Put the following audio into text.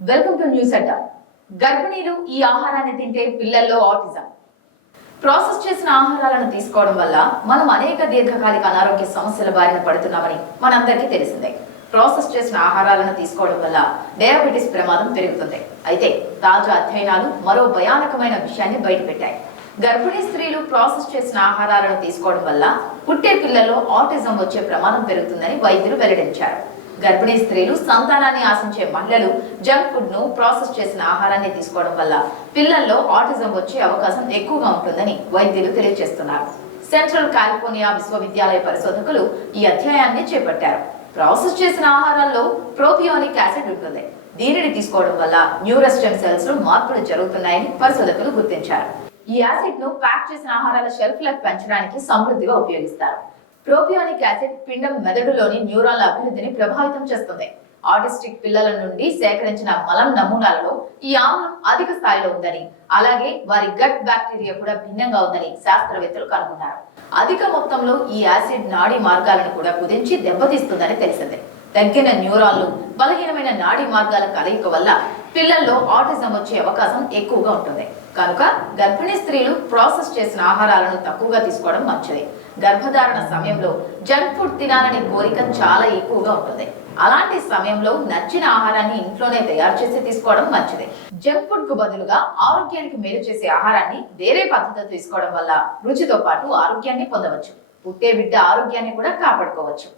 Welcome to news అడ్డా. గర్భిణీలు ఈ ఆహారాన్ని తింటే పిల్లల్లో ఆటిజం. ప్రాసెస్ చేసిన ఆహారాలను తీసుకోవడం వల్ల మనం అనేక దీర్ఘకాలిక అనారోగ్య సమస్యల బారిన పడుతున్నామని మనందరికీ తెలిసిందే. ప్రాసెస్ చేసిన ఆహారాలను తీసుకోవడం వల్ల డయాబెటిస్ ప్రమాదం పెరుగుతుంది. అయితే తాజా అధ్యయనాలు మరో భయానకమైన విషయాన్ని బయటపెట్టాయి. గర్భిణీ స్త్రీలు ప్రాసెస్ చేసిన ఆహారాలను తీసుకోవడం వల్ల పుట్టే పిల్లల్లో ఆటిజం వచ్చే ప్రమాదం పెరుగుతుందని వైద్యులు వెల్లడించారు. గర్భిణీ స్త్రీలు, సంతానాన్ని ఆశించే మహిళలు జంక్ ఫుడ్ ను, ప్రాసెస్ చేసిన ఆహారాన్ని తీసుకోవడం వల్ల పిల్లల్లో ఆటిజం వచ్చే అవకాశం ఎక్కువగా ఉంటుందని వైద్యులు తెలియజేస్తున్నారు. సెంట్రల్ కాలిఫోర్నియా విశ్వవిద్యాలయ పరిశోధకులు ఈ అధ్యయనాన్ని చేపట్టారు. ప్రాసెస్ చేసిన ఆహారాల్లో ప్రోపియోనిక్ యాసిడ్ ఉంటుంది. దీనిని తీసుకోవడం వల్ల న్యూరోస్టెమ్ సెల్స్ లో మార్పులు జరుగుతున్నాయని పరిశోధకులు గుర్తించారు. ఈ యాసిడ్ ను ప్యాక్ చేసిన ఆహారాల షెల్ఫ్ లైఫ్ పెంచడానికి సమృద్ధిగా ఉపయోగిస్తారు. ప్రోపియోనిక్ యాసిడ్ పిండం మెదడులోని న్యూరాన్ల అభివృద్ధిని ప్రభావితం చేస్తుంది. ఆటిస్టిక్ పిల్లల నుండి సేకరించిన మలం నమూనాలలో ఈ ఆమ్లం అధిక స్థాయిలో ఉందని, అలాగే వారి గట్ బ్యాక్టీరియా కూడా భిన్నంగా ఉందని శాస్త్రవేత్తలు కనుగొన్నారు. అధిక మొత్తంలో ఈ యాసిడ్ నాడీ మార్గాలను కూడా కుదించి దెబ్బతీస్తుందని తెలిసింది. తగ్గిన న్యూరాన్లు, బలహీనమైన నాడీ మార్గాల కలయిక వల్ల పిల్లల్లో ఆటిజం వచ్చే అవకాశం ఎక్కువగా ఉంటుంది. కనుక గర్భిణీ స్త్రీలు ప్రాసెస్ చేసిన ఆహారాలను తక్కువగా తీసుకోవడం మంచిది. గర్భధారణ సమయంలో జంక్ ఫుడ్ తినాలనే కోరిక చాలా ఎక్కువగా ఉంటుంది. అలాంటి సమయంలో నచ్చిన ఆహారాన్ని ఇంట్లోనే తయారు చేసి తీసుకోవడం మంచిది. జంక్ ఫుడ్ కు బదులుగా ఆరోగ్యానికి మేలు చేసే ఆహారాన్ని వేరే పద్ధతిలో తీసుకోవడం వల్ల రుచితో పాటు ఆరోగ్యాన్ని పొందవచ్చు. పుట్టే బిడ్డ ఆరోగ్యాన్ని కూడా కాపాడుకోవచ్చు.